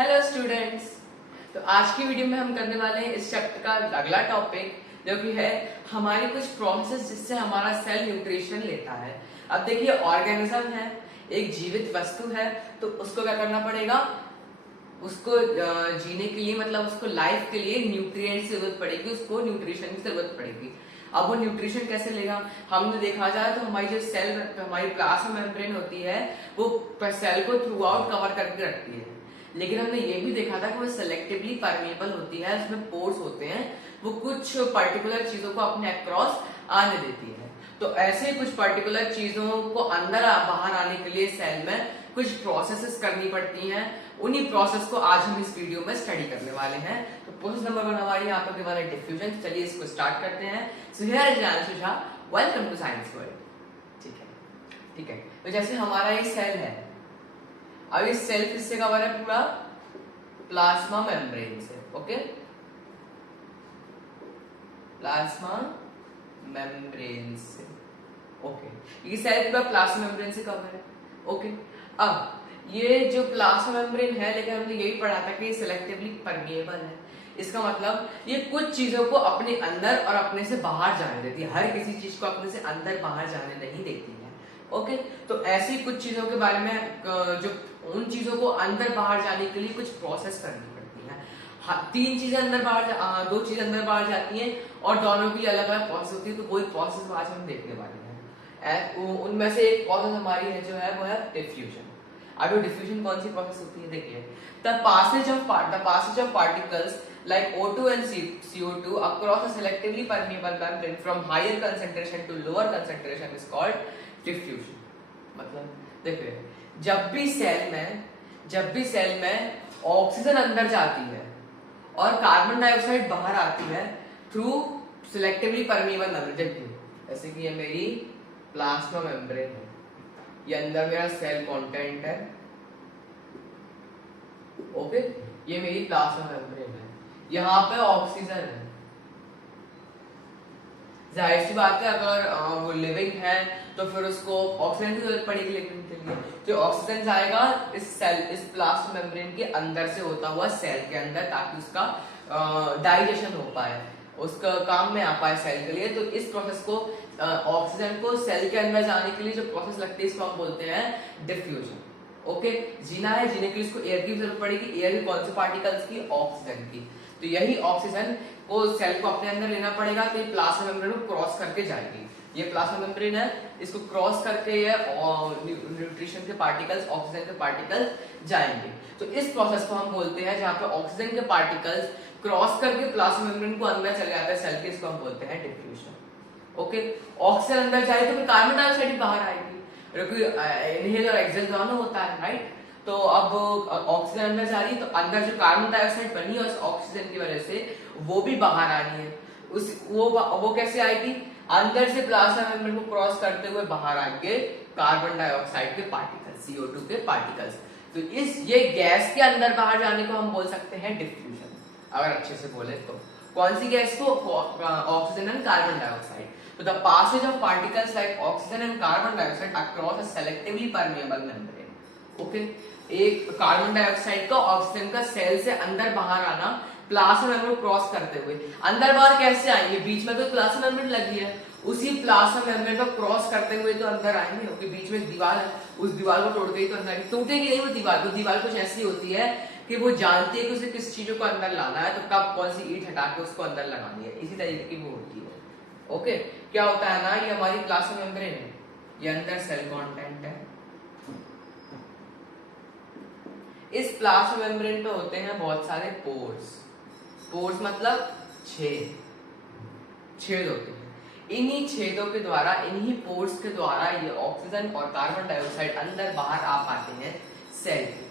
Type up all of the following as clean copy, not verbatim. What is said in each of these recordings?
Hello students. तो आज की वीडियो में हम करने वाले हैं इस चैप्टर का अगला टॉपिक, जो कि है हमारी कुछ प्रोसेस जिससे हमारा सेल न्यूट्रिशन लेता है। अब देखिए, ऑर्गेनिज्म है, एक जीवित वस्तु है, तो उसको क्या करना पड़ेगा, उसको जीने के लिए, मतलब उसको लाइफ के लिए न्यूट्रिएंट्स की जरूरत पड़ेगी, उसको न्यूट्रिशन की जरूरत पड़ेगी। अब वो न्यूट्रिशन कैसे लेगा, हमने देखा जाए तो हमारी जो सेल, हमारी प्लाज्मा मेम्ब्रेन होती है, वो सेल को थ्रू आउट कवर करके रखती है। लेकिन हमने ये भी देखा था कि वो सेलेक्टिवली परमेबल होती है, उसमें पोर्स होते हैं, वो कुछ पर्टिकुलर चीजों को अपने अक्रॉस आने देती है। तो ऐसे कुछ पर्टिकुलर चीजों को अंदर बाहर आने के लिए सेल में कुछ प्रोसेसेस करनी पड़ती हैं। उन्हीं प्रोसेस को आज हम इस वीडियो में स्टडी करने वाले हैं। तो प्रोसेस नंबर 1 हमारी यहाँ पर गिवन है डिफ्यूजन। चलिए इसको स्टार्ट करते हैं। So here is Anshu Jha, welcome to Science World. ठीक है। तो जैसे हमारा ये सेल है, अब इस सेल किससे कवर है, पूरा प्लाज्मा मेम्ब्रेन से। ओके, प्लाज्मा मेम्ब्रेन से। ओके, ये सेल पूरा प्लाज्मा मेम्ब्रेन से कवर है। ओके, अब ये जो प्लाज्मा मेम्ब्रेन है, लेकिन हमने यही पढ़ा था कि ये सिलेक्टिवली परमिएबल है। इसका मतलब ये कुछ चीजों को अपने अंदर और अपने से बाहर जाने देती है, हर किसी चीज को अपने से अंदर बाहर जाने नहीं देती है। ओके, तो ऐसी कुछ चीजों के बारे में, जो उन चीजों को अंदर बाहर जाने के लिए कुछ प्रोसेस करनी पड़ती है। तीन चीजें अंदर बाहर, दो चीजें अंदर बाहर जाती हैं और दोनों की अलग अलग प्रोसेस होती है। तो वही प्रोसेस आज हम देखने वाले हैं। उनमें से एक प्रोसेस हमारी है जो है वो है डिफ्यूजन। अब ये डिफ्यूजन कौन सी प्रोसेस होती है, देखिए, the passage of particles like O2 and CO2 across a selectively permeable membrane from higher concentration to lower concentration is called diffusion। मतलब देखिए, जब भी सेल में ऑक्सीजन अंदर जाती है और कार्बन डाइऑक्साइड बाहर आती है थ्रू सिलेक्टिवली परमेबल मेम्ब्रेन। देखिए, जैसे कि ये मेरी प्लाज्मा मेम्ब्रेन है, ये अंदर मेरा सेल कंटेंट है। ओके, ये मेरी प्लाज्मा मेम्ब्रेन है, यहाँ पे ऑक्सीजन है। जाहिर सी बात है, अगर वो लिविंग है तो फिर उसको ऑक्सीजन की जरूरत पड़ेगी लिविंग के लिए। तो ऑक्सीजन जाएगा इस प्लाज्मा मेम्ब्रेन के अंदर से होता हुआ सेल के अंदर, ताकि उसका डाइजेशन हो पाए, उसका काम में आ पाए सेल के लिए। तो इस प्रोसेस को, ऑक्सीजन को सेल के अंदर जाने के लिए जो प्रोसेस लगती है, इसको हम बोलते हैं डिफ्यूजन। ओके, जीना है, जीने के लिए इसको एयर की जरूरत पड़ेगी। एयर की कौन सी पार्टिकल्स की, ऑक्सीजन की। तो यही ऑक्सीजन को सेल को अपने अंदर लेना पड़ेगा, तो ये प्लाज्मा मेम्ब्रेन को क्रॉस करके जाएगी। ये प्लाज्मा मेम्ब्रेन है, इसको क्रॉस करके ये न्यूट्रिशन के पार्टिकल्स, ऑक्सीजन के पार्टिकल्स जाएंगे। तो इस प्रोसेस को हम बोलते हैं, जहां पे ऑक्सीजन के पार्टिकल्स क्रॉस करके प्लाज्मा मेम्ब्रेन को अंदर चले जाते हैं सेल के, इसको हम बोलते हैं डिफ्यूजन। ओके, ऑक्सीजन अंदर जाएगी तो कार्बन डाइऑक्साइड बाहर आएगी, क्योंकि इनहेल और एक्सहेल दोनों होता है, राइट। तो अब ऑक्सीजन अंदर जा रही है, तो अंदर जो कार्बन डाइऑक्साइड बनी है उस ऑक्सीजन की वजह से वो भी बाहर आनी है। वो कैसे आएगी, अंदर से प्लाज्मा मेम्ब्रेन को क्रॉस करते हुए बाहर आएंगे कार्बन डाइऑक्साइड के पार्टिकल्स, CO2 के पार्टिकल्स। तो ये गैस के अंदर बाहर जाने को हम बोल सकते हैं डिफ्यूजन, अगर अच्छे से बोले तो। कौन सी गैस को, ऑक्सीजन एंड कार्बन डाइऑक्साइड। तो the passage of particles like oxygen and carbon dioxide across a selectively permeable membrane. Okay, एक कार्बन डाइऑक्साइड का, ऑक्सीजन का सेल से अंदर बाहर आना प्लाज्मा मेम्ब्रेन को क्रॉस करते हुए। अंदर बाहर कैसे आएंगे, बीच में तो प्लाज्मा मेम्ब्रेन लगी है, उसी प्लाज्मा मेम्ब्रेन को क्रॉस करते हुए तो अंदर आएंगे, क्योंकि बीच में दीवार है, उस दीवार को तोड़ के ही तो अंदर टूटेगी नहीं वो दीवार। तो दीवार कुछ ऐसी होती है कि वो जानती है कि उसे किस चीजों को अंदर लाना है, तो कब कौन सी ईंट हटा के उसको अंदर लगानी है, इसी तरीके की वो होती है। ओके, क्या होता है ना, ये हमारी प्लाज्मा मेम्ब्रेन है, ये अंदर सेल कंटेंट है। इस प्लाज्मा मेम्ब्रेन पे होते हैं बहुत सारे पोर्स मतलब छेद होते हैं। इन्हीं छेदों के द्वारा, इन्हीं पोर्स के द्वारा ये ऑक्सीजन और कार्बन डाइऑक्साइड अंदर बाहर आ पाते हैं सेल के।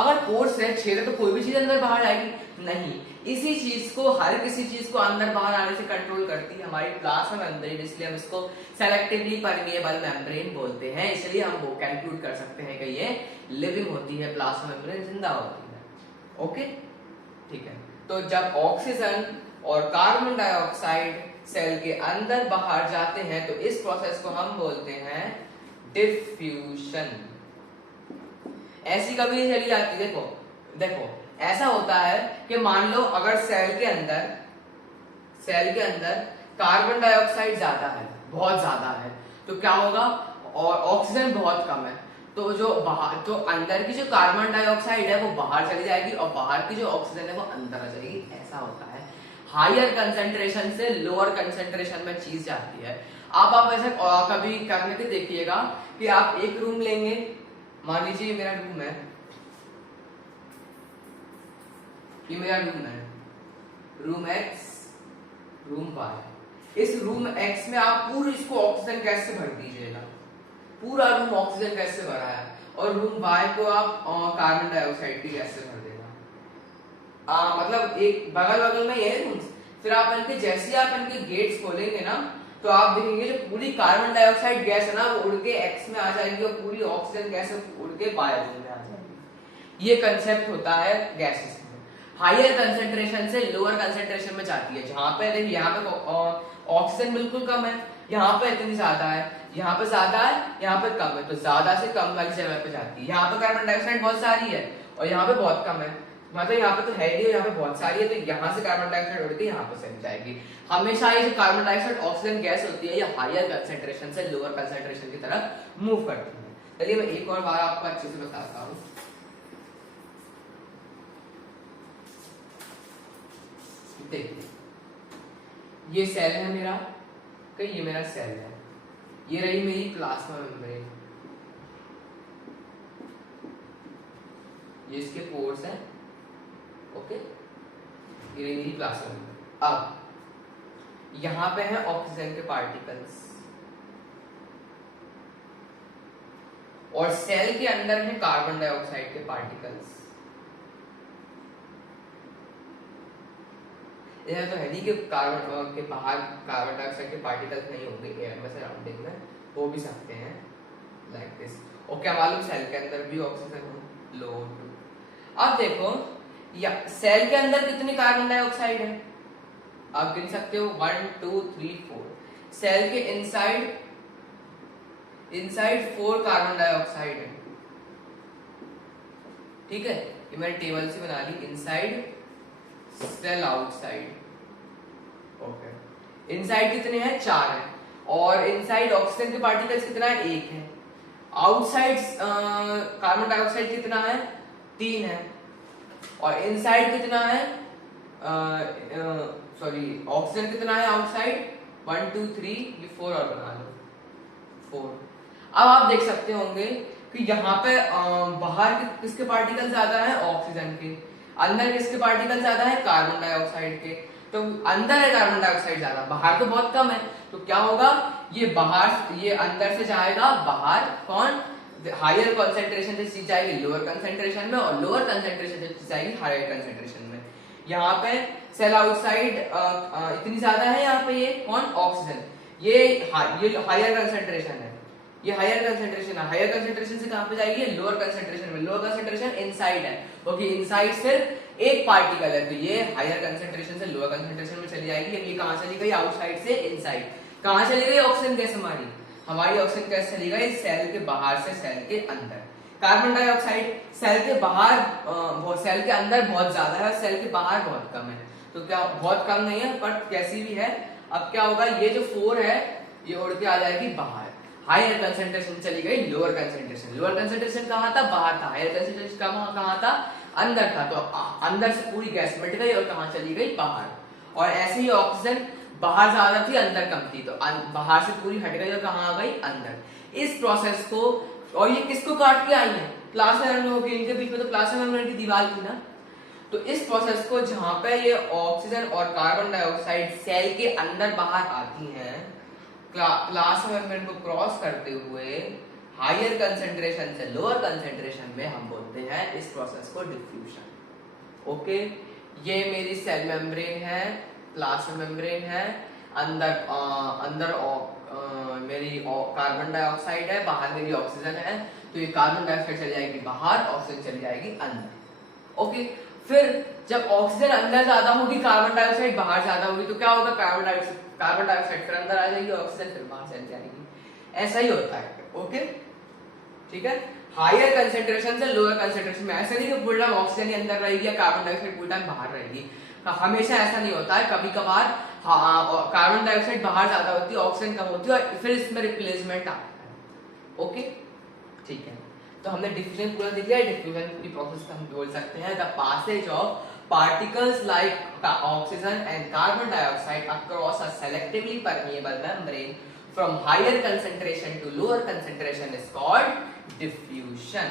अगर पोर्स है, छेद है, तो कोई भी चीज अंदर बाहर आएगी नहीं। इसी चीज को, हर किसी चीज को अंदर बाहर आने से कंट्रोल करती है हमारी प्लाज्मा मेम्ब्रेन, इसलिए हम इसको सेलेक्टिवली परमेबल मेम्ब्रेन बोलते हैं। इसलिए हम वो कंक्लूड कर सकते हैं कि ये लिविंग होती है, प्लाज्मा मेम्ब्रेन जिंदा होती है। ओके, ठीक है। तो जब ऑक्सीजन और कार्बन डाइऑक्साइड सेल के अंदर बाहर जाते हैं, तो इस प्रोसेस को हम बोलते हैं डिफ्यूजन। ऐसी कभी नहीं चली जाती, देखो देखो ऐसा होता है कि मान लो अगर सेल के अंदर कार्बन डाइऑक्साइड ज्यादा है, बहुत ज्यादा है, तो क्या होगा, और ऑक्सीजन बहुत कम है, तो जो बाहर, तो अंदर की जो कार्बन डाइऑक्साइड है वो बाहर चली जाएगी और बाहर की जो ऑक्सीजन है वो अंदर आ जाएगी। ऐसा होता है, हायर कंसेंट्रेशन से लोअर कंसेंट्रेशन में चीज जाती है। आप ऐसे कभी करने के देखिएगा कि आप एक रूम लेंगे, मान लीजिए मेरा रूम है, ये मेरा रूम है, रूम एक्स, रूम वाई। इस रूम एक्स में आप पूरी इसको ऑक्सीजन गैस से भर दीजिएगा, पूरा रूम ऑक्सीजन गैस से भरा है, और रूम वाई को आप कार्बन डाइऑक्साइड की गैस से भर देगा। मतलब एक बगल बगल में ये रूम्स, फिर आप इनके जैसे आप इनके गेट्स खोलेंगे ना, तो आप देखेंगे जो पूरी कार्बन डाइऑक्साइड गैस है ना वो उड़ के एक्स में आ जाएगी और पूरी ऑक्सीजन गैस उड़ के वाई रूम में आ जाएगी। ये कंसेप्ट होता है गैसेस में। हायर कंसेंट्रेशन से लोअर कंसेंट्रेशन में जाती है, जहां पे देखिए यहाँ पे ऑक्सीजन बिल्कुल कम है, यहाँ पे इतनी ज्यादा है, यहाँ पे ज्यादा है, यहाँ पे कम है, तो ज्यादा से कम वाली जगह पे जाती है। यहाँ पे कार्बन डाइऑक्साइड बहुत सारी है और यहाँ पे बहुत कम है, मतलब यहाँ पे तो है ही, यहाँ पे बहुत सारी है, तो यहाँ से कार्बन डाइऑक्साइड उड़ के यहाँ पे चली जाएगी। हमेशा ये जो कार्बन डाइऑक्साइड ऑक्सीजन गैस होती है, ये हायर कंसेंट्रेशन से लोअर कंसेंट्रेशन की तरफ मूव करती है। चलिए मैं एक और बार आपको अच्छे से बताता हूँ। देखिए ये सेल है मेरा, कि ये मेरा सेल है, ये रही मेरी प्लाज्मा मेम्ब्रेन, ये इसके पोर्स हैं, ओके, ये रही मेरी प्लाज्मा मेम्ब्रेन। अब यहां पे है ऑक्सीजन के पार्टिकल्स और सेल के अंदर है कार्बन डाइऑक्साइड के पार्टिकल्स। यह तो है नहीं कि कार्बन के बाहर कार्बन डाइऑक्साइड के पार्टिकल्स नहीं होंगे एयर में, सराउंडिंग में हो भी सकते हैं, लाइक दिस। और क्या मालूम सेल के अंदर भी ऑक्सीजन हो, लो। अब देखो या सेल के अंदर कितनी कार्बन डाइऑक्साइड है, आप गिन सकते हो 1 2 3 4। सेल के इनसाइड 4 कार्बन डाइऑक्साइड है, ठीक है, ये मैंने टेबल से बना ली, inside cell outside, okay. Inside कितने हैं, 4 हैं, और इनसाइड ऑक्सीजन के पार्टिकल्स कितना है, 1 है। आउटसाइड कार्बन डाइऑक्साइड कितना है, 3 है, और इनसाइड कितना है, सॉरी ऑक्सीजन कितना है आउटसाइड, 1 2 3, ये 4 और बना लो, 4। अब आप देख सकते होंगे कि यहाँ पे बाहर किसके पार्टिकल ज्यादा है, ऑक्सीजन के, अंदर किसके पार्टिकल ज्यादा है, कार्बन डाइऑक्साइड के। तो अंदर है कार्बन डाइऑक्साइड ज्यादा, बाहर तो बहुत कम है, तो क्या होगा, ये बाहर, ये अंदर से जाएगा बाहर, कौन, हायर कंसेंट्रेशन से चीज जाएगी लोअर कंसेंट्रेशन में, और लोअर कंसेंट्रेशन से चीज जाएगी हायर कंसेंट्रेशन में। यहाँ पे सेल आउटसाइड इतनी ज्यादा है, यहाँ पे ये कौन, ऑक्सीजन, ये हायर कंसेंट्रेशन है, ये हायर कंसेंट्रेशन है, हायर कंसेंट्रेशन से कहां पे जाएगी, लोअर कंसेंट्रेशन में, लोअर कंसेंट्रेशन इनसाइड है, क्योंकि इनसाइड सिर्फ एक पार्टिकल है, तो ये हायर कंसेंट्रेशन से लोअर कंसेंट्रेशन में चली जाएगी। ये कहां चली गई, आउटसाइड से इनसाइड। कहां चली गई ऑक्सीजन गैस, हमारी ऑक्सीजन गैस चली गई सेल के बाहर से सेल के अंदर। कार्बन डाइऑक्साइड सेल के बाहर, सेल के अंदर बहुत ज्यादा है, सेल के बाहर बहुत कम है, तो क्या बहुत कम नहीं है, पर कैसी भी है। अब क्या होगा, ये जो 4 है ये उड़ के आ जाएगी बाहर, हायर कंसेंट्रेशन चली गई लोअर कंसेंट्रेशन। लोअर कंसेंट्रेशन कहां था, बाहर था, हायर कंसेंट्रेशन कहां था, अंदर था, तो अंदर से पूरी गैस मिट गई और कहां चली गई, बाहर। और ऐसे ही ऑक्सीजन बाहर ज्यादा थी, अंदर कम थी, तो बाहर से पूरी हट गई और कहां आ गई, अंदर। इस प्रोसेस को, और ये किसको काट के आई है, प्लाज्मा मेम्ब्रेन के, इनके बीच में तो प्लाज्मा मेम्ब्रेन की दीवार थी ना, तो इस प्रोसेस को जहां पे ये ऑक्सीजन और कार्बन डाइऑक्साइड सेल के अंदर बाहर आती हैं, प्लाज्मा मेम्ब्रेन को क्रॉस करते हुए हायर कंसेंट्रेशन से लोअर कंसेंट्रेशन में हम बोलते हैं इस प्रोसेस को डिफ्यूजन। ओके, ये मेरी सेल मेम्ब्रेन है, प्लाज्मा मेम्ब्रेन है, अंदर मेरी कार्बन डाइऑक्साइड है, बाहर मेरी ऑक्सीजन है, तो ये कार्बन डाइऑक्साइड चली जाएगी बाहर, ऑक्सीजन चली जाएगी अंदर। ओके, फिर जब ऑक्सीजन अंदर ज्यादा होगी, कार्बन डाइऑक्साइड बाहर ज्यादा होगी, तो क्या होगा, कार्बन डाइऑक्साइड फिर अंदर आ जाएगी, ऑक्सीजन फिर बाहर चली जाएगी। ऐसा ही होता है, ओके, ठीक है। हायर कंसेंट्रेशन से लोअर कंसेंट्रेशन में। ऐसा नहीं कि फुल टाइम ऑक्सीजन ही अंदर रहेगी या कार्बन डाइऑक्साइड फुल टाइम बाहर रहेगी, हमेशा ऐसा नहीं होता है। कभी कभार कार्बन डाइऑक्साइड बाहर ज्यादा होती है, ऑक्सीजन कम होती है, और फिर इसमें रिप्लेसमेंट आता है। ओके, ठीक है। तो हमने डिफ्यूजन पूरा देख लिया। डिफ्यूजन की प्रोसेस को हम बोल सकते हैं the passage of particles like oxygen and carbon dioxide across a selectively permeable membrane from higher concentration to lower concentration is called diffusion।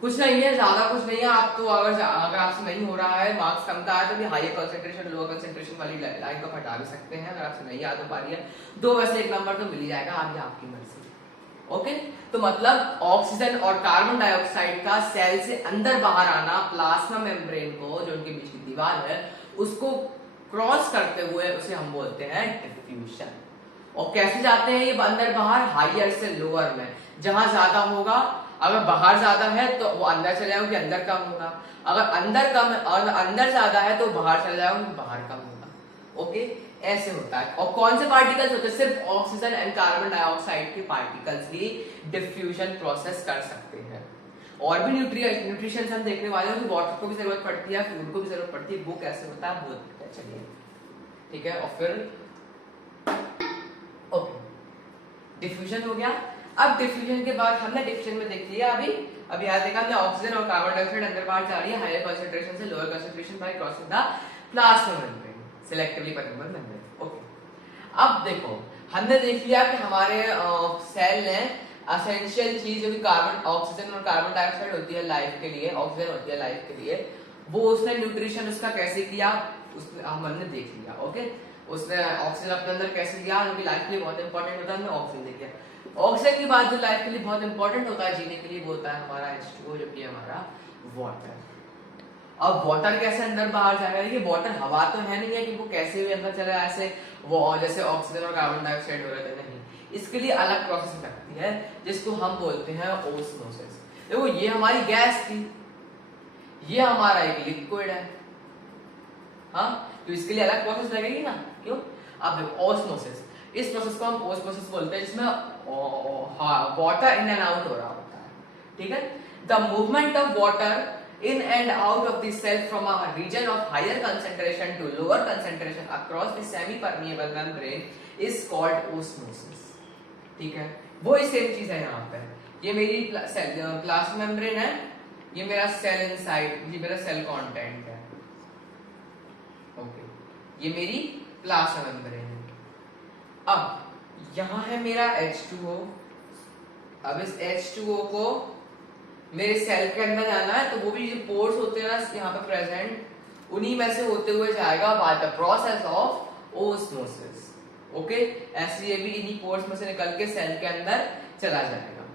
कुछ नहीं है, ज्यादा कुछ नहीं है। आप तो अगर आपसे नहीं हो रहा है, मार्क्स कम का आया तो भी हायर कंसंट्रेशन लोअर कंसंट्रेशन वाली लाइन को हटा भी सकते हैं। अगर आपसे नहीं याद हो पा रही है, दो वैसे एक नंबर तो मिल ही जाएगा, आगे आपकी मर्जी। ओके, तो मतलब ऑक्सीजन और कार्बन डाइऑक्साइड का सेल से अंदर बाहर आना, प्लाज्मा मेम्ब्रेन को जो उनके बीच की दीवार है उसको क्रॉस करते हुए उसे हम बोलते हैं डिफ्यूजन। और कैसे जाते हैं ये अंदर बाहर? हायर से लोअर में। जहां ज्यादा होगा, अगर बाहर ज्यादा है तो वो अंदर चले जाएगा, अंदर कम होगा। अगर अंदर कम है और अंदर ज्यादा है तो बाहर चले जाएगा, बाहर कम होगा। ओके, ऐसे होता है। और कौन से पार्टिकल्स होते हैं? सिर्फ ऑक्सीजन एंड कार्बन डाइऑक्साइड के पार्टिकल्स ही डिफ्यूजन प्रोसेस कर सकते हैं। और भी न्यूट्रिशन हम देखने वाले हैं कि वाटर को भी जरूरत पड़ती है, फूड को भी जरूरत पड़ती है। वो कैसे होता है वो देखते हैं, चलिए ठीक है। और फिर ओके, डिफ्यूजन हो गया। अब डिफ्यूजन के बाद हमने डिफ्यूजन में देख लिया अभी याद देखा हमने, ऑक्सीजन और कार्बन डाइऑक्साइड अंदर बाहर जा रही है हायर कंसंट्रेशन से lower concentration bye crossing the plasma membrane, selectively permeable membrane. Okay, अब देखो हमने देख लिया कि हमारे सेल ने एसेंशियल चीज जो कि कार्बन ऑक्सीजन और कार्बन डाइऑक्साइड होती है लाइफ के लिए, ऑक्सीजन होती है लाइफ के लिए, वो उसने न्यूट्रिशन उसका कैसे किया हमने देख लिया। ओके, उसने ऑक्सीजन अपने अंदर कैसे लिया जो कि लाइफ के लिए बहुत इंपॉर्टेंट होता है, हमने ऑक्सीजन देख लिया। ऑक्सीजन के बाद जो लाइफ के लिए बहुत इंपॉर्टेंट होता है जीने के लिए, वो होता है हमारा H2O जो कि हमारा वाटर। अब वाटर कैसे अंदर बाहर जाएगा? ये वाटर हवा तो है नहीं है कि वो कैसे भी अंदर चला ऐसे वो जैसे ऑक्सीजन और कार्बन डाइऑक्साइड हो रहे थे, नहीं। इसके लिए अलग प्रोसेस लगती है जिसको हम बोलते हैं ओस्मोसिस। देखो ये हमारी गैस थी, ये हमारा एक लिक्विड है, हाँ, तो इसके लिए अलग प्रोसेस लगेगी ना, क्यों? अब देखो ओस्मोसिस, इस प्रोसेस को हम ओस्मोसिस बोलते हैं जिसमें वाटर इन एंड आउट हो रहा होता है, ठीक है। The movement of water in and out of the cell from a region of higher concentration to lower concentration across the semi-permeable membrane is called osmosis, ठीक है। वो ही सेम चीज है यहाँ पे। ये मेरी प्लाज्मा मेम्ब्रेन है, ये मेरा सेल इनसाइड, ये मेरा सेल कंटेंट है। ओके, ये मेरी प्लाज्मा मेम्ब्रेन है। अब यहाँ है मेरा H2O। अब इस H2O को मेरे सेल के अंदर जाना है, तो वो भी जो पोर्स होते हैं ना यहाँ पे प्रेजेंट, उन्हीं में से होते हुए जाएगा by the process of osmosis. Okay, ऐसे ये भी इन्हीं पोर्स में से निकल के सेल के अंदर चला जाएगा,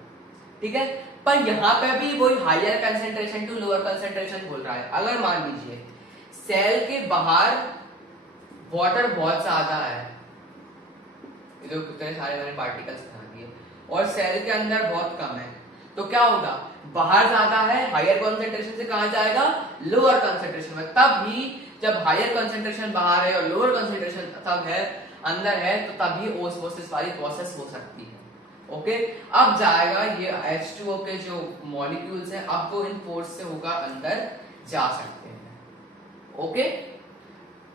ठीक है। पर यहाँ पे भी वही higher concentration to lower concentration बोल रहा है। अगर मान लीजिए सेल के बाहर वाटर बहुत ज्यादा है, ये जो कितने सारे मैंने पार्टिकल्स बना दिए, और सेल के अंदर बहुत कम है, तो क्या होगा? बाहर ज्यादा है, हायर कंसंट्रेशन से कहां जाएगा? लोअर कंसंट्रेशन में। तब ही जब हायर कंसंट्रेशन बाहर है और लोअर कंसंट्रेशन तब है अंदर है, तो तभी ओस्मोसिस वाली प्रोसेस हो सकती है। ओके, अब जाएगा ये H2O के जो मॉलिक्यूल्स हैं, अब वो इन पोर्स से होकर अंदर जा सकते हैं। ओके,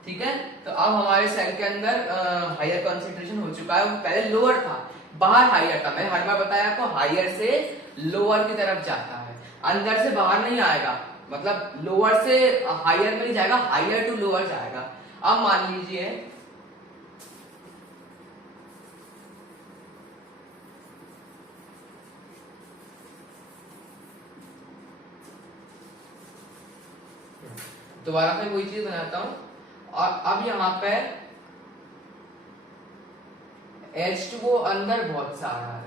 ठीक है। तो अब हमारे सेल के अंदर हायर कंसंट्रेशन हो चुका है, वो पहले लोअर था, बाहर हायर था। मैंने हर बार बताया आपको, हायर से लोअर की तरफ जाता है, अंदर से बाहर नहीं आएगा, मतलब लोअर से हायर में नहीं जाएगा, हायर टू लोअर जाएगा। अब मान लीजिए दोबारा मैं वही चीज बनाता हूं, और अब यहां पे H2O अंदर बहुत सारा है।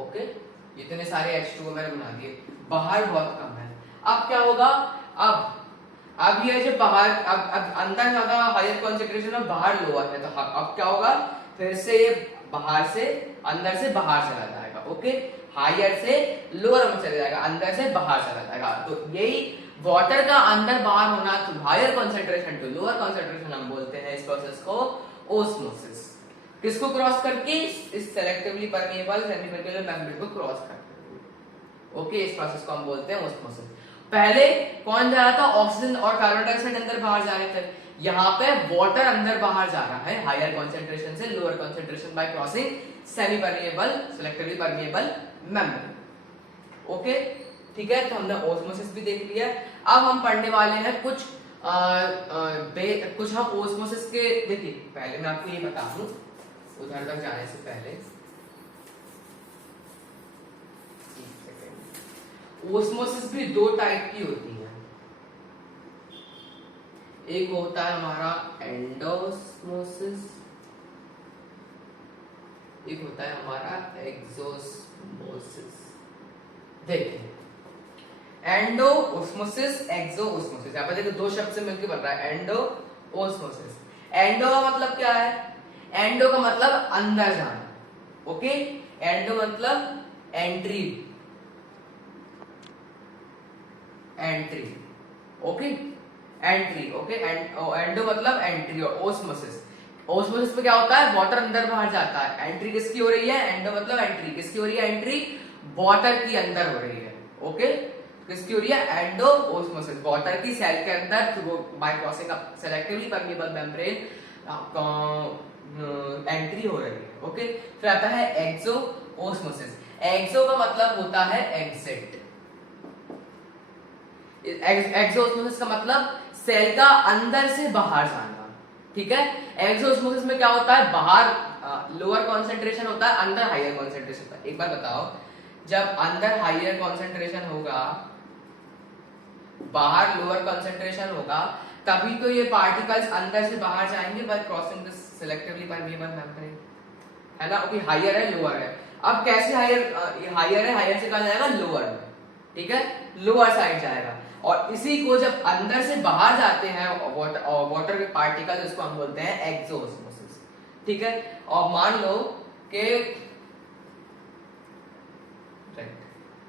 ओके, इतने सारे H2O मैंने बना दिए, बाहर बहुत कम है। अब क्या होगा? अब ये जो बाहर, अब अंदर ज्यादा हायर कंसंट्रेशन और बाहर लोअर है, तो अब क्या होगा? फिर से ये बाहर से अंदर से बाहर चला जाएगा। ओके, हायर से लोअर में चला जाएगा, अंदर से बाहर चला जाएगा। तो यही वाटर का अंदर बाहर होना, तो higher concentration to lower concentration हम बोलते हैं इस प्रोसेस को ओस्मोसिस। किसको क्रॉस करके? इस selectively permeable semi permeable membrane को क्रॉस करके। ओके, इस प्रोसेस को हम बोलते हैं ऑस्मोसिस। पहले कौन जा रहा था? ऑक्सीजन और कार्बन डाइऑक्साइड अंदर बाहर जा रहे थे। यहाँ पे वाटर अंदर बाहर जा रहा है हायर कॉन्सेंट्रेशन से lower concentration bye crossing semi permeable selectively permeable membrane. Okay, ठीक है, तो हमने ऑस्मोसिस भी देख लिया। अब हम पढ़ने वाले हैं कुछ कुछ हम ऑस्मोसिस के, देखिए पहले मैं आपको ये बता दूं उधर तक जाने से पहले, ऑस्मोसिस भी दो टाइप की होती है। एक होता है हमारा एंडोस्मोसिस, एक होता है हमारा एक्सोस्मोसिस। देखिए एंडो ओस्मोसिस, एक्सो ओस्मोसिस, यहाँ पर देखो दो शब्द से मिलकर बन रहा है एंडो ओस्मोसिस। एंडो का मतलब क्या है? एंडो का मतलब अंदर जाना। ओके, एंडो मतलब entry, entry. Okay, entry. Okay, endo मतलब एंट्री। और ओस्मोसिस, ओस्मोसिस में क्या होता है? वाटर अंदर बाहर जाता है। एंट्री किसकी हो रही है? एंडो मतलब एंट्री किसकी हो रही है? एंट्री वाटर की अंदर हो रही है। ओके, किसकी हो रही है? एंडो ओस्मोसिस, वाटर की सेल के अंदर through bye crossing selectively permeable membrane entry हो रही है। ओके, फिर आता है एक्सो ओस्मोसिस। एक्सो का मतलब होता है एग्जिट। एक्सोस्मोसिस का मतलब सेल का अंदर से बाहर जाना। ठीक है, एक्सोस्मोसिस में क्या होता है? बाहर लोअर कॉन्सेंट्रेशन होता है, अंदर हायर कॉन्सेंट्रेशन होता है। एक बार बताओ, जब अंदर हायर कॉन्सेंट्रेशन होगा, बाहर लोअर कॉन्सेंट्रेशन होगा, तभी तो ये पार्टिकल्स अंदर से बाहर जाएंगे bye crossing the selectively permeable membrane, है ना? ओके, हायर है लोअर है। अब कैसे हायर? हायर है, हायर से कहा जाएगा लोअर में। ठीक है, लोअर साइड जाएगा। और इसी को जब अंदर से बाहर जाते हैं वाटर के पार्टिकल, उसको हम बोलते हैं एक्सोस्मोसिस। ठीक है, और मान लो कि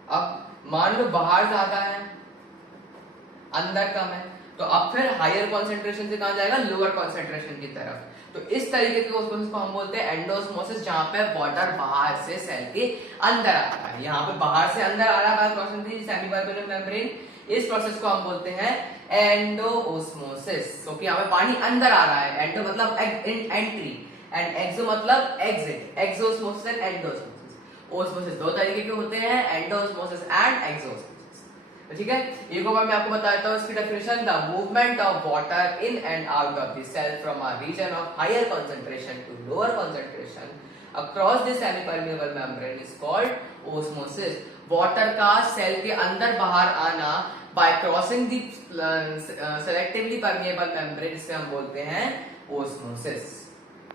अब मान लो बाहर ज्यादा है, अंदर कम है, तो अब फिर हायर कॉन्सेंट्रेशन से कहां जाएगा? लोअर कॉन्सेंट्रेशन की तरफ। तो इस तरीके के ऑस्मोसिस को हम बोलते हैं एंडोस्मोसिस, जहां पे वाटर बाहर से सेल के अंदर आता है। यहाँ पे बाहर से अंदर आ रहा है crossing the semi permeable membrane. इस प्रोसेस को हम बोलते हैं एंडोओस्मोसिस। क्योंकि यहाँ पे पानी अंदर आ रहा है। एंडो मतलब एंट्री एंड एक्सो मतलब exit. Exosmosis and endosmosis. Osmosis दो तरीके के होते हैं, एंडोस्मोसिस एंड एक्सोस्मोसिस। ठीक है, एक बार मैं आपको बता देता हूँ इसकी definition. The movement of water in and out of the cell from a region of higher concentration to lower concentration across the semi permeable membrane is called osmosis. Water का सेल के अंदर बाहर आना by crossing the selectively permeable membrane, जिसे हम बोलते हैं osmosis.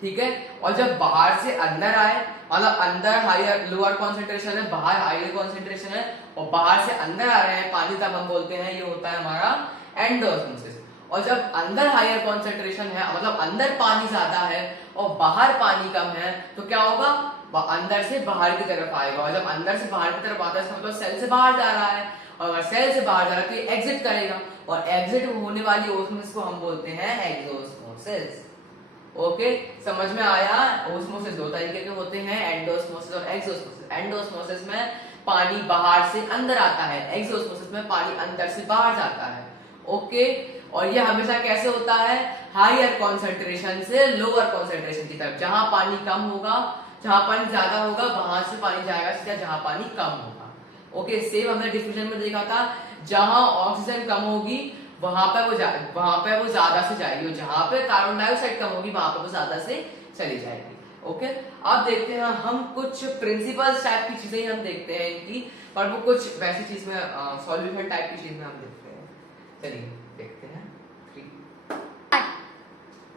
ठीक है, और जब बाहर से अंदर आए, मतलब अंदर हायर लोअर कॉन्सेंट्रेशन है, बाहर हायर कॉन्सेंट्रेशन है, और बाहर से अंदर आ रहे हैं पानी, तब हम बोलते हैं ये होता है हमारा एंडोस्मोसिस। और जब अंदर हायर कॉन्सेंट्रेशन है, मतलब अंदर पानी ज्यादा है और बाहर पानी कम है, तो क्या होगा? अंदर से बाहर की तरफ आएगा। और जब अंदर से बाहर की तरफ आता है, मतलब सेल से बाहर जा रहा है, और अगर सेल से बाहर जा रहा है तो ये एग्जिट करेगा, और एग्जिट होने वाली ओस्मोसिस को हम बोलते हैं एक्सोस्मोसिस। ओके, समझ में आया? ओस्मोसिस दो तरीके के होते हैं, एंडोस्मोसिस और एक्सोस्मोसिस। एंडोस्मोसिस में पानी बाहर से अंदर आता है, एक्सोस्मोसिस में पानी अंदर से बाहर जाता है। ओके, और ये हमेशा कैसे होता है? हायर कॉन्सेंट्रेशन से लोअर कॉन्सेंट्रेशन की तरफ। जहां पानी कम होगा, जहां पानी ज्यादा होगा, वहां से पानी जाएगा सीधा जहां पानी कम होगा। ओके, सेम हमने डिफिनेशन में देखा था, जहां ऑक्सीजन कम होगी वहां पे वो ज्यादा से जाएगी, और जहां पे कार्बन डाइऑक्साइड कम होगी वहां पे वो ज्यादा से चली जाएगी। ओके, अब देखते हैं हम कुछ प्रिंसिपल्स टाइप की चीजें हम देखते हैं इनकी, पर वो कुछ वैसी चीज में सॉल्यूशन टाइप की चीज में हम देखते हैं। चलिए देखते हैं।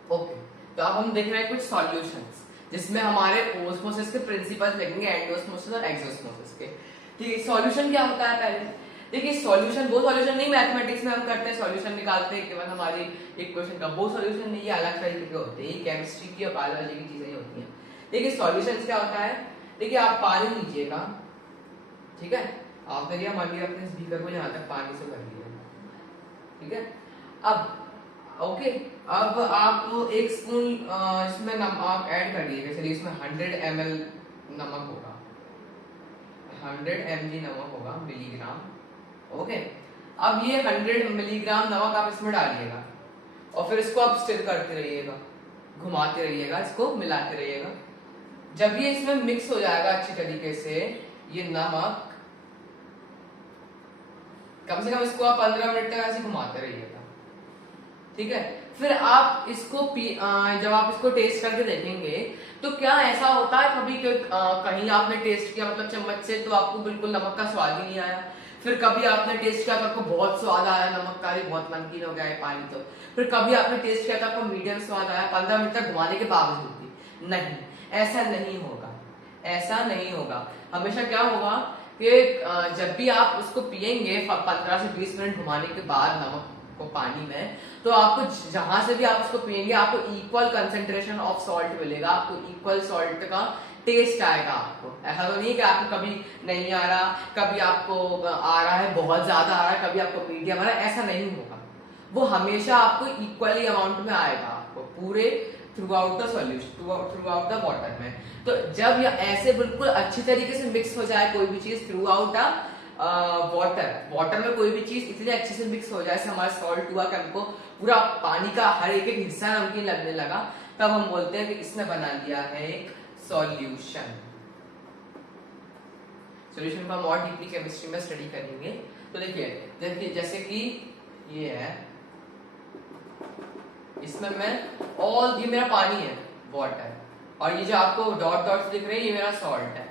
ओके, तो अब हम देख रहे हैं कुछ सॉल्यूशंस, जिसमें हमारे ओस्मोसिस के प्रिंसिपल्स देखेंगे, एंडोस्मोसिस और एक्सोस्मोसिस के। ठीक है, सॉल्यूशन क्या होता है? पहले देखिए, सॉल्यूशन वो सॉल्यूशन नहीं मैथमेटिक्स में हम करते हैं, सॉल्यूशन निकालते हैं केवल हमारी एक क्वेश्चन का, वो सॉल्यूशन नहीं, ये अलग तरीके के होते हैं, केमिस्ट्री की और बायोलॉजी की चीजें होती हैं। देखिए सॉल्यूशंस क्या होता है? देखिए, आप पानी लीजिएगा, ठीक है, आपने लिया, मान लिया अपने इस बीकर को यहां तक पानी से भर लिया, ठीक है। अब ओके, अब आप 1 स्पून इसमें नमक ऐड कर दीजिएगा। चलिए इसमें 100 ml नमक होगा, 100 mg नमक होगा, मिलीग्राम। ओके, अब ये 100 मिलीग्राम नमक आप इसमें डालिएगा और फिर इसको आप स्टिर करते रहिएगा, घुमाते रहिएगा, इसको मिलाते रहिएगा। जब ये इसमें मिक्स हो जाएगा अच्छी तरीके से ये नमक, कम से कम इसको आप 15 मिनट तक ऐसे घुमाते रहिएगा, ठीक है। फिर आप इसको जब आप इसको टेस्ट करके देखेंगे तो क्या ऐसा होता है कभी कहीं आपने टेस्ट किया मतलब चम्मच से तो आपको बिल्कुल नमक का स्वाद ही नहीं आया, फिर कभी आपने टेस्ट किया तो आपको बहुत स्वाद आया नमक का, बहुत नमकीन हो गया है पानी, तो फिर कभी आपने टेस्ट किया तो आपको मीडियम स्वाद आया 15 मिनट तक घुमाने के बावजूद भी नहीं। ऐसा नहीं होगा, ऐसा नहीं होगा। हमेशा क्या होगा कि जब भी आप उसको पियेंगे 15 से 20 मिनट घुमाने के बाद नमक को पानी में, तो आपको जहां से भी आप उसको पियेंगे आपको इक्वल कंसेंट्रेशन ऑफ सॉल्ट मिलेगा, आपको इक्वल सॉल्ट का टेस्ट आएगा। आपको ऐसा तो नहीं कि आपको कभी नहीं आ रहा, कभी आपको आ रहा है बहुत ज्यादा आ रहा है, कभी आपको मीडियम आ रहा है, ऐसा नहीं होगा। वो हमेशा आपको इक्वली अमाउंट में आएगा, आपको पूरे through out the solution, through out the water में। तो जब ये ऐसे बिल्कुल अच्छी तरीके से मिक्स हो जाए कोई भी चीज थ्रू आउट द वाटर में कोई भी चीज इतनी अच्छे से मिक्स हो जाए, जैसे हमारा सॉल्ट हुआ कि हमको पूरा पानी का हर एक हिस्सा नमकीन लगने लगा, तब हम बोलते हैं कि इसने बना दिया है एक सॉल्यूशन। सॉल्यूशन को हम और डीपली केमिस्ट्री में स्टडी करेंगे। तो देखिए जैसे कि ये है, इसमें मैं ये मेरा पानी है, वाटर, और ये जो आपको डॉट डॉट दिख रहे हैं ये मेरा सॉल्ट है।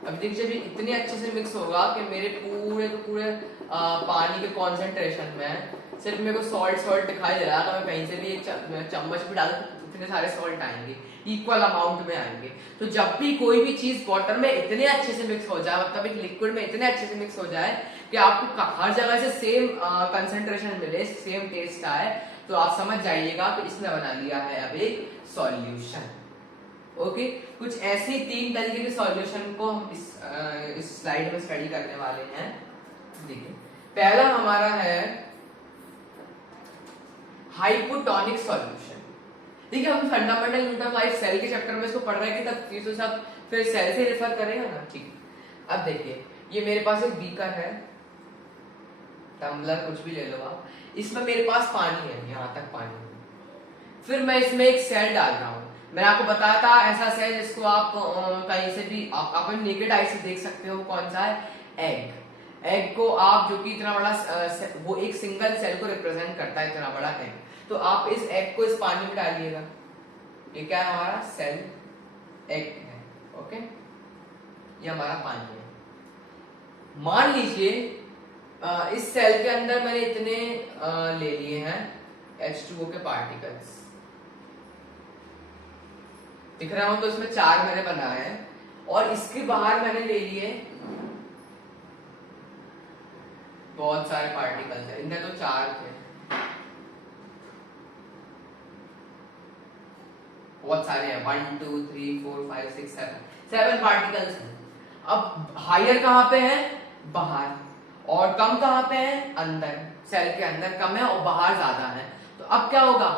अब देखिए जब ये इतने अच्छे से मिक्स होगा कि मेरे पूरे के पूरे पानी के कॉन्सेंट्रेशन में सिर्फ मेरे को सॉल्ट दिखाई दे रहा है, तो मैं कहीं से भी एक चम्मच भी डाल इतने सारे सॉल्ट आएंगे, इक्वल अमाउंट में आएंगे। तो जब भी कोई भी चीज वाटर में इतने अच्छे से मिक्स हो जाए, मतलब एक लिक्विड में इतने अच्छे से मिक्स हो जाए कि आपको हर जगह से सेम कंसेंट्रेशन मिले, सेम टेस्ट आए, तो आप समझ जाइएगा कि इसने बना लिया है अब एक सॉल्यूशन। ओके, कुछ ऐसे 3 तरीके के सॉल्यूशन को हम इस स्लाइड में स्टडी करने वाले हैं। देखिए पहला हमारा है हाइपोटोनिक सॉल्यूशन। देखिए हम fundamental unit of life cell के चैप्टर में इसको पढ़ रहे हैं कि तब चीजों सब फिर सेल से रेफर करेगा ना, ठीक। अब देखिए ये मेरे पास एक बीकर है, टम्बलर कुछ भी ले लो आप, इसमें मेरे पास पानी है, यहाँ तक पानी है। फिर मैं इसमें एक सेल डाल रहा हूँ। मैंने आपको बताया था ऐसा सेल जिसको आप कहीं से भी आप नेकेड आई से देख सकते हो, कौन सा है, एग। एग को आप जो कि इतना बड़ा वो एक सिंगल सेल को रिप्रेजेंट करता है, इतना बड़ा एग। तो आप इस एग को इस पानी में डालिएगा, ये क्या है हमारा सेल एग है। ओके, ये हमारा पानी है। मान लीजिए इस सेल के अंदर मैंने इतने ले लिए हैं H2O के पार्टिकल्स, दिख रहा हूं, तो इसमें 4 मैंने बनाए हैं, और इसके बाहर मैंने ले लिए बहुत सारे पार्टिकल्स है, इनमें तो 4 थे, बहुत सारे हैं, 1 2 3 4 5 6 7 पार्टिकल्स हैं। अब हायर कहां पे है, बाहर, और कम कहां पे है, अंदर। सेल के अंदर कम है और बाहर ज्यादा है। तो अब क्या होगा,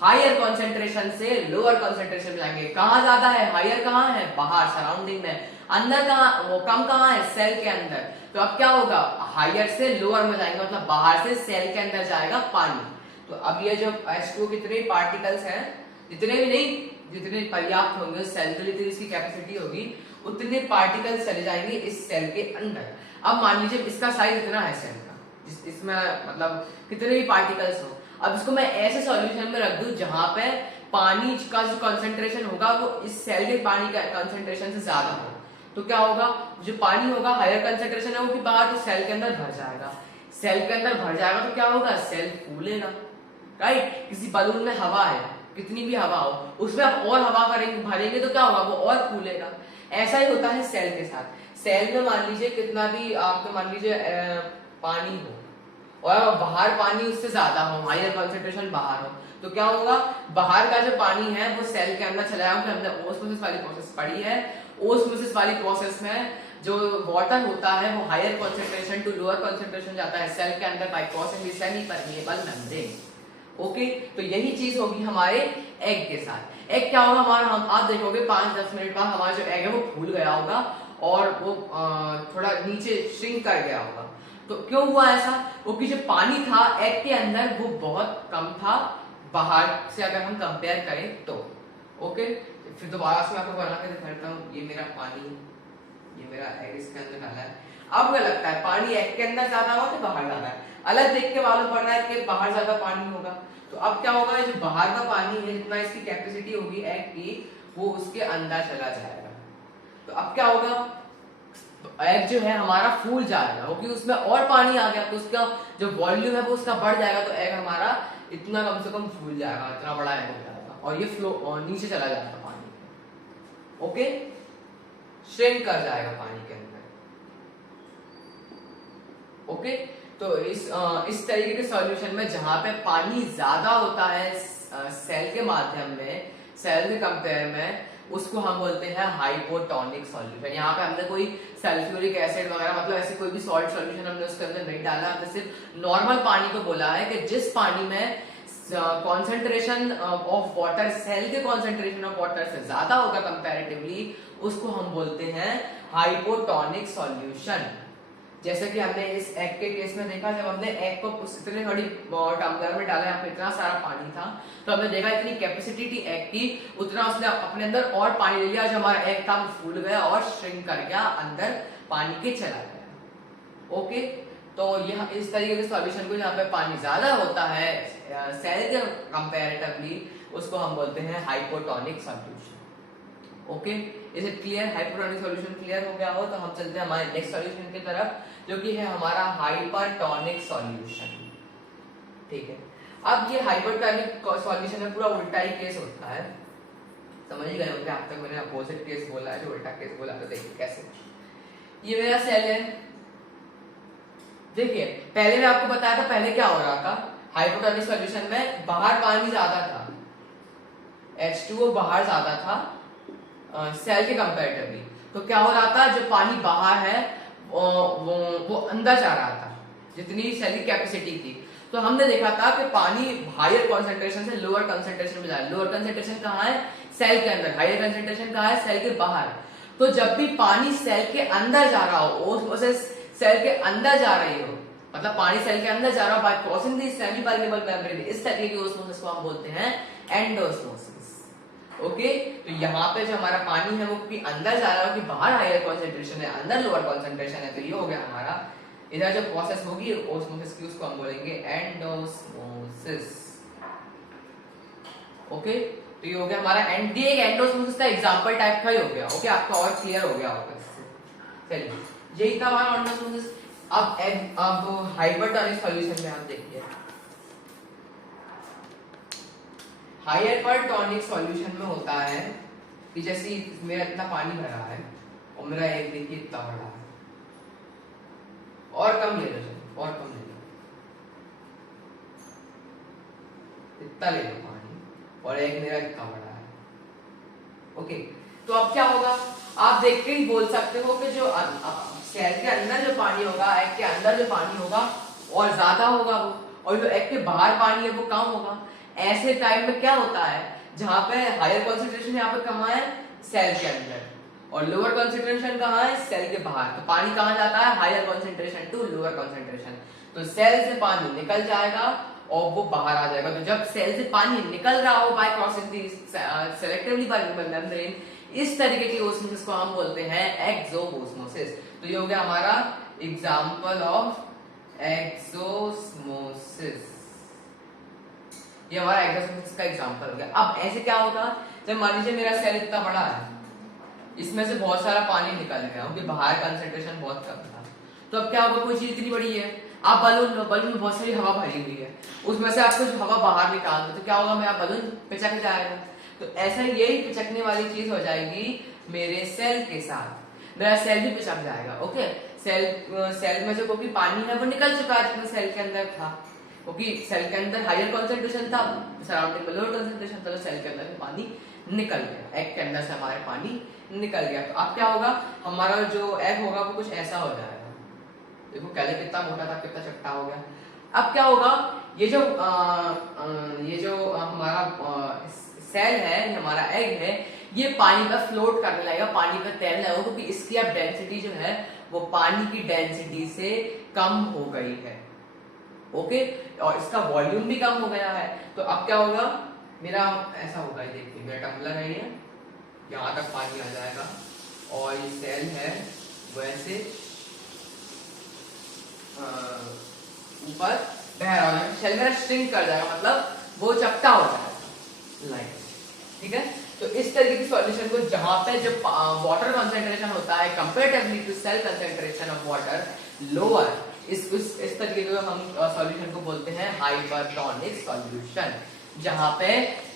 हायर कॉन्सेंट्रेशन से लोअर कॉन्सेंट्रेशन में जाएंगे। कहां ज्यादा है, हायर कहां है, बाहर सराउंडिंग में। अंदर कहां, वो कम कहां है, सेल के अंदर। तो अब क्या होगा, हायर से लोअर में जाएंगे, मतलब बाहर से सेल के अंदर जाएगा पानी। तो अब ये जो H2O कितने पार्टिकल्स हैं, जितने भी नहीं, जितने पर्याप्त होंगे सेल के लिए इसकी कैपेसिटी होगी, उतने पार्टिकल्स चले जाएंगे इस सेल के अंदर। अब मान लीजिए इसका साइज इतना है सेल का, इसमें मतलब कितने भी पार्टिकल्स हो। अब इसको मैं ऐसे सॉल्यूशन में रख दूं जहां पे पानी का जो कंसंट्रेशन होगा वो इस सेल के पानी का कंसंट्रेशन से ज्यादा हो, तो क्या होगा, जो पानी होगा हायर कंसंट्रेशन है वो भी बाहर तो सेल के अंदर भर जाएगा। सेल के अंदर भर जाएगा तो क्या होगा, सेल फूलेगा, राइट। किसी बलून में हवा है, कितनी भी हवा हो, उसमें आप और हवा करेंगे, भरेंगे, तो क्या होगा, वो और फूलेगा। ऐसा ही होता है सेल के साथ। सेल में मान लीजिए कितना भी आपको मान लीजिए पानी हो और बाहर पानी उससे ज्यादा हो, हायर कंसंट्रेशन बाहर हो, तो क्या होगा, बाहर का जो पानी है वो सेल के अंदर चला जाएगा। हमने ऑस्मोसिस वाली प्रोसेस पढ़ी है, ओस्मोसिस वाली प्रोसेस में जो वाटर होता है वो higher concentration to lower concentration जाता है सेल के अंदर by crossing the semi permeable membrane. Okay, तो यही चीज होगी हमारे एग के साथ। एग क्या होगा हमारा, हम आप देखोगे 5-10 मिनट बाद हमारा जो एग है वो फूल गया होगा और वो थोड़ा नीचे श्रिंक कर गया होगा। तो क्यों हुआ ऐसा? क्योंकि जो पानी था एग के अंदर वो बहुत कम था बाहर से अगर हम कंपेयर करें तो। ओके, फिर दोबारा से मैं आपको बना के दिखाता हूँ। ये मेरा पानी, ये मेरा एग इसके अंदर डाला है। अब क्या लगता है पानी एग के अंदर ज्यादा होगा कि बाहर ज्यादा है? अलग देख के मालूम पड़ रहा है कि बाहर ज्यादा पानी होगा। तो अब क्या होगा, जो बाहर का पानी है जितना इसकी कैपेसिटी होगी एग की वो उसके अंदर चला जाएगा। तो अब क्या होगा, एग जो है हमारा फूल जाएगा क्योंकि उसमें और पानी आ गया तो उसका जो वॉल्यूम है वो उसका बढ़ जाएगा। तो एग हमारा इतना कम से कम फूल जाएगा, इतना बड़ा एग हो जाएगा और ये फ्लो और नीचे चला जाएगा पानी। ओके, श्रिंक कर जाएगा पानी के अंदर। ओके, तो इस तरीके के सॉल्यूशन में जहां पे पानी ज्यादा होता है सेल के माध्यम में, सेल के कंपेयर में, उसको हम बोलते हैं हाइपोटोनिक सॉल्यूशन। यहाँ पे हमने कोई सल्फ्यूरिक एसिड वगैरह मतलब ऐसे कोई भी सॉल्ट सॉल्यूशन हमने उसके अंदर नहीं डाला, हमने सिर्फ नॉर्मल पानी को बोला है कि जिस पानी में कॉन्सेंट्रेशन ऑफ वाटर सेल के कॉन्सेंट्रेशन ऑफ वाटर से ज्यादा होगा कंपैरेटिवली, उसको हम बोलते हैं हाइपोटोनिक सॉल्यूशन। जैसे कि हमने इस एग के केस में देखा, जब हमने एग को इतने बड़ी टम्बलर में डाला, यहाँ पे इतना सारा पानी था तो हमने देखा इतनी कैपेसिटी थी एग की, उतना उसने अपने अंदर और पानी ले लिया। जो हमारा एग था वो फूल गया और श्रिंक कर गया, अंदर पानी के चला गया। ओके, तो यह इस तरीके के सॉल्यूशन को जहाँ पे पानी ज्यादा होता है सेल के कंपैरेटिवली, उसको हम बोलते हैं hypotonic solution. Okay, is it clear? Hypotonic solution clear हो गया हो तो हम चलते हैं हमारे नेक्स्ट सॉल्यूशन की तरफ, जो कि है हमारा हाइपरटोनिक सॉल्यूशन। ठीक है, अब ये हाइपरटोनिक सॉल्यूशन में पूरा उल्टा ही केस होता है। समझ ही गए होंगे, अब तक मैंने अपोजिट केस बोला है, जो उल्टा केस बोला, तो देखिए कैसे। ये मेरा सेल है, देखिए पहले मैं आपको बताया था पहले क्या हो रहा था हाइपोटोनिक सॉल्यूशन में, बाहर पानी ज्यादा था, H2O बाहर ज्यादा था सेल के कंपैरेटिवली। तो क्या हो रहा था, जो पानी बाहर है वो अंदर जा रहा था जितनी सेल की कैपेसिटी थी। तो हमने देखा था कि पानी हायर कॉन्सेंट्रेशन से लोअर कॉन्सेंट्रेशन में जा रहा है। लोअर कॉन्सेंट्रेशन कहाँ है? सेल के अंदर। हायर कॉन्सेंट्रेशन कहाँ है? सेल के बाहर। तो जब भी पानी सेल के अंदर जा रहा हो, ओस्मोसिस सेल के अंदर जा रही हो, मतलब पानी सेल के अंदर जा रहा हो bye crossing the semi permeable membrane, इस तरीके की ओस्मोसिस को हम बोलते हैं एंडोस्मोसिस। ओके, तो यहाँ पे जो हमारा पानी है वो कि अंदर जा रहा है कि बाहर हायर कॉन्सेंट्रेशन है, अंदर लोअर कॉन्सेंट्रेशन है, तो ये हो गया हमारा। इधर जो प्रोसेस होगी ओस्मोसिस की उसको हम बोलेंगे एंडोस्मोसिस। ओके, तो ये हो गया हमारा एंडोस्मोसिस का एग्जांपल टाइप का ही हो गया। ओके, आपको और क्लियर हो गया होगा इससे। चलिए, यही था हमारा एंडोस्मोसिस। अब हाइपरटोनिक सॉल्यूशन में आप देखिए, हाइपरटोनिक सॉल्यूशन में होता है कि जैसे मेरा इतना पानी भरा है और मेरा एक देखिए इतना बड़ा है, और कम ले लो, और कम ले लो, इतना ले लो पानी, और एक मेरा इतना बड़ा है। ओके, तो अब क्या होगा, आप देख के ही बोल सकते हो कि जो सेल के अंदर जो पानी होगा, एग के अंदर जो पानी होगा और ज्यादा होगा वो, और जो एग के बाहर पानी है वो कम होगा। ऐसे टाइम में क्या होता है, जहां पे हायर कॉन्सेंट्रेशन यहाँ पे कहाँ है? सेल के अंदर, और लोअर कॉन्सेंट्रेशन कहाँ है? सेल के बाहर। तो पानी कहाँ जाता है? Higher concentration to lower concentration. तो सेल से पानी निकल जाएगा और वो बाहर आ जाएगा। तो जब सेल से पानी निकल रहा हो bye crossing the selectively permeable membrane, इस तरीके की ओस्मोसिस को हम बोलते हैं एक्सोओस्मोसिस। तो ये हो गया हमारा एग्जांपल ऑफ एक्सोस्मोसिस। ये हमारा एक्सोस्मोसिस का एग्जांपल हो गया। अब ऐसे क्या होगा, जब मान लीजिए मेरा सेल इतना बड़ा है, इसमें से बहुत सारा पानी निकल गया क्योंकि बाहर कंसंट्रेशन बहुत कम था। तो अब क्या होगा, कोई चीज इतनी बड़ी है, आप बलून लो, बलून में बहुत सारी हवा भरी हुई है, उसमें से आप कुछ हवा बाहर निकाल दो, तो क्या होगा, मेरा बलून पिचक जाएगा। तो ऐसा यही पिचकने वाली चीज हो जाएगी मेरे सेल के साथ, मेरा सेल भी पिचक जाएगा। ओके, सेल में जो क्योंकि पानी है वो निकल चुका है जितना सेल के अंदर था, क्योंकि सेल के अंदर हायर कॉन्सेंट्रेशन था, सराउंडिंग में लोअर कॉन्सेंट्रेशन था, तो सेल के अंदर से पानी निकल गया, एग के अंदर से हमारे पानी निकल गया। तो अब क्या होगा, हमारा जो एग होगा वो कुछ ऐसा हो जाएगा। देखो पहले कितना मोटा था, कितना चपटा हो गया। अब क्या होगा, ये जो हमारा सेल है, ये हमारा एग है, ये पानी पर फ्लोट करने लगेगा, पानी पर तैरने लगेगा, क्योंकि इसकी अब डेंसिटी जो है वो पानी की डेंसिटी से कम हो गई है। ओके, और इसका वॉल्यूम भी कम हो गया है। तो अब क्या होगा, मेरा ऐसा होगा, ये देखिए मेरा टम्बलर है, ये यहाँ तक पानी आ जाएगा और ये सेल है वैसे ऊपर बह रहा है, सेल मेरा श्रिंक कर जाएगा, मतलब वो चपटा हो जाएगा लाइक। ठीक है, तो इस तरीके की सॉल्यूशन को जहां पे जो वाटर कंसंट्रेशन होता है comparatively to cell concentration of water lower, इस तरीके को हम सॉल्यूशन को बोलते हैं हाइपरटोनिक सॉल्यूशन, जहां पे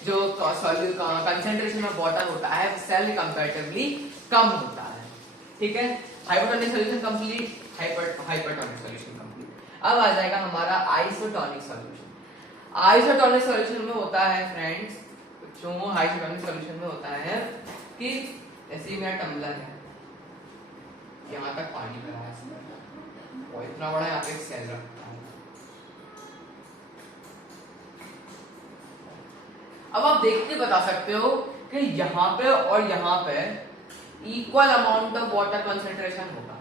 जो कंसंट्रेशन ऑफ वाटर होता है सेल कंपैरेटिवली कम होता है। ठीक है, hypertonic solution complete, hypertonic solution complete. अब आ जाएगा हमारा आइसोटोनिक सॉल्यूशन। आइसोटोनिक सॉल्यूशन में होता है फ्रेंड्स, जो आइसोटोनिक सॉल्यूशन में होता है कि ऐसे ही मेरा टम्बलर है, यहाँ तक पानी भरा है और इतना बड़ा यहाँ पे एक सेल रखता है। अब आप देखते बता सकते हो कि यहाँ पे और यहाँ पे equal amount of water concentration होगा।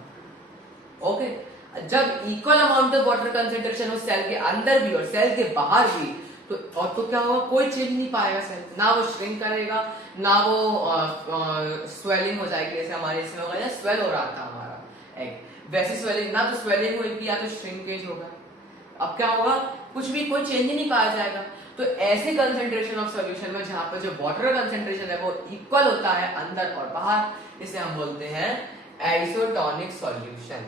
ओके, जब equal amount of water concentration हो सेल के अंदर भी और सेल के बाहर भी, तो क्या होगा, कोई चेंज नहीं पाएगा सेल, ना वो श्रिंक करेगा, ना वो स्वेलिंग हो जाएगी, जैसे हमारे इसमें होगा ना, स्वेल हो रहा था हमारा एग, वैसे स्वेलिंग, ना तो स्वेलिंग होगी या तो श्रिंकेज होगा। अब क्या होगा, कुछ भी कोई चेंज ही नहीं पाया जाएगा। तो ऐसे कंसंट्रेशन ऑफ सॉल्यूशन में जहां पर जो वाटर कंसंट्रेशन है वो इक्वल होता है अंदर और बाहर, इसे हम बोलते हैं आइसोटोनिक सॉल्यूशन।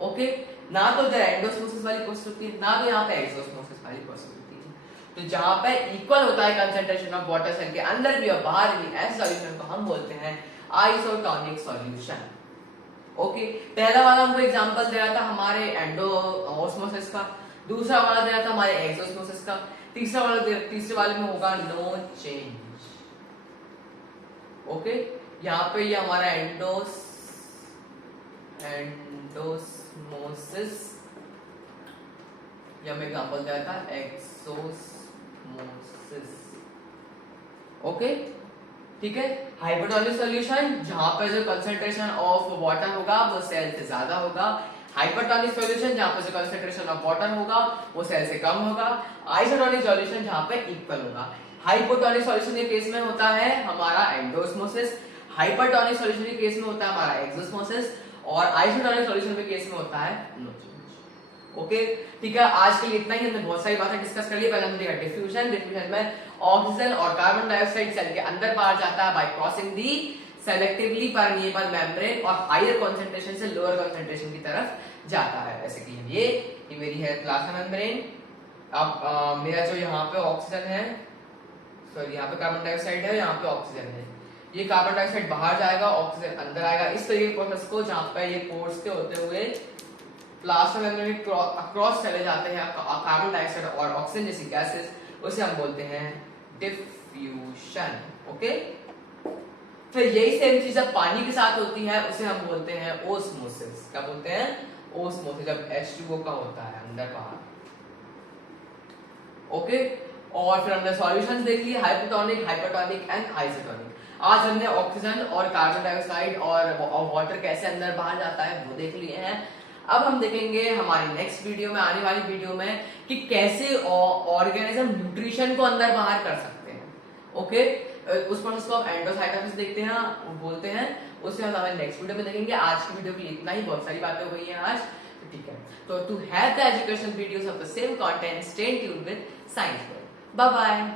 ओके, ना तो इधर एंडोस्मोसिस वाली प्रोसेस होती है, ना तो यहाँ पे एक्सोस्मोसिस वाली प्रोसेस होती है। तो जहां पे इक्वल होता है कंसंट्रेशन ऑफ वाटर सेल के अंदर भी और बाहर भी, ऐसे सॉल्यूशन को हम बोलते हैं आइसोटोनिक सॉल्यूशन। ओके, पहला वाला हमको एग्जांपल दे रहा था हमारे एंडोस्मोसिस का, दूसरा वाला दे रहा था हमारे एक्सोस्मोसिस का, तीसरे वाले में होगा नो चेंज। ओके, यहाँ पे ये हमारा एंडोस्मोसिस, या मैं एग्जांपल दिया था एक्सोस्मोसिस। ओके, ठीक है, हाइपरटोनिक सॉल्यूशन जहां पर जो कंसंट्रेशन ऑफ वाटर होगा वो सेल से ज्यादा होगा, हाइपरटोनिक सॉल्यूशन जहां पर जो कंसंट्रेशन ऑफ वाटर होगा वो सेल से कम होगा, आइसोटोनिक सॉल्यूशन जहां पे इक्वल होगा। हाइपोटोनिक सॉल्यूशन के केस में होता है हमारा एंडोस्मोसिस, हाइपरटोनिक सॉल्यूशन के केस में होता है हमारा एक्सोस्मोसिस, और आइसोटोनिक सॉल्यूशन के केस में होता है नो चेंज। ओके, ठीक है, आज के लिए इतना ही। हमने बहुत सारी बातें डिस्कस कर ली। पहले हमने देखा डिफ्यूजन में ऑक्सीजन और कार्बन डाइऑक्साइड सेल के अंदर बाहर जाता है बाय क्रॉसिंग दी सेलेक्टिवली परमिएबल मेम्ब्रेन, और हायर कंसंट्रेशन से लोअर कंसंट्रेशन की तरफ जाता है। जैसे कि ये मेरी है प्लाज्मा मेम्ब्रेन। अब मेरा जो यहाँ पे ऑक्सीजन है, सॉरी यहाँ पे कार्बन डाइऑक्साइड है, यहाँ पे ऑक्सीजन है, ये कार्बन डाइऑक्साइड बाहर जाएगा, ऑक्सीजन अंदर आएगा। इस तरीके के प्रोसेस को जहाँ पे ये पोर्स के होते हुए प्लाज्मा मेम्ब्रेन में अक्रॉस चले जाते हैं कार्बन डाइऑक्साइड और ऑक्सीजन जैसी गैसेस, उसे हम बोलते हैं डिफ्यूजन। ओके, फिर यही सेम चीज जब पानी के साथ होती है उसे हम बोलते हैं ओस्मोसिस। क्या बोलते हैं? ओस्मोसिस, जब H2O का होता है अंदर बाहर। ओके, और फिर हमने सॉल्यूशंस देख लिए, हाइपोटोनिक, हाइपरटोनिक एंड आइसोटोनिक। आज हमने ऑक्सीजन और कार्बन डाइऑक्साइड और वाटर कैसे अंदर बाहर जाता है वो देख लिए हैं। अब हम देखेंगे हमारी नेक्स्ट वीडियो में, आने वाली वीडियो में, कि कैसे ऑर्गेनिज्म न्यूट्रिशन को अंदर बाहर कर सकते हैं। ओके, उस प्रोसेस को हम एंडोसाइटोसिस देखते हैं, बोलते हैं, उसे हम हमारे नेक्स्ट वीडियो में देखेंगे। आज की वीडियो के लिए इतना ही, बहुत सारी बातें हो गई हैं आज, तो ठीक है। तो to have the education videos of the same content, stay tuned with Science World. Bye bye.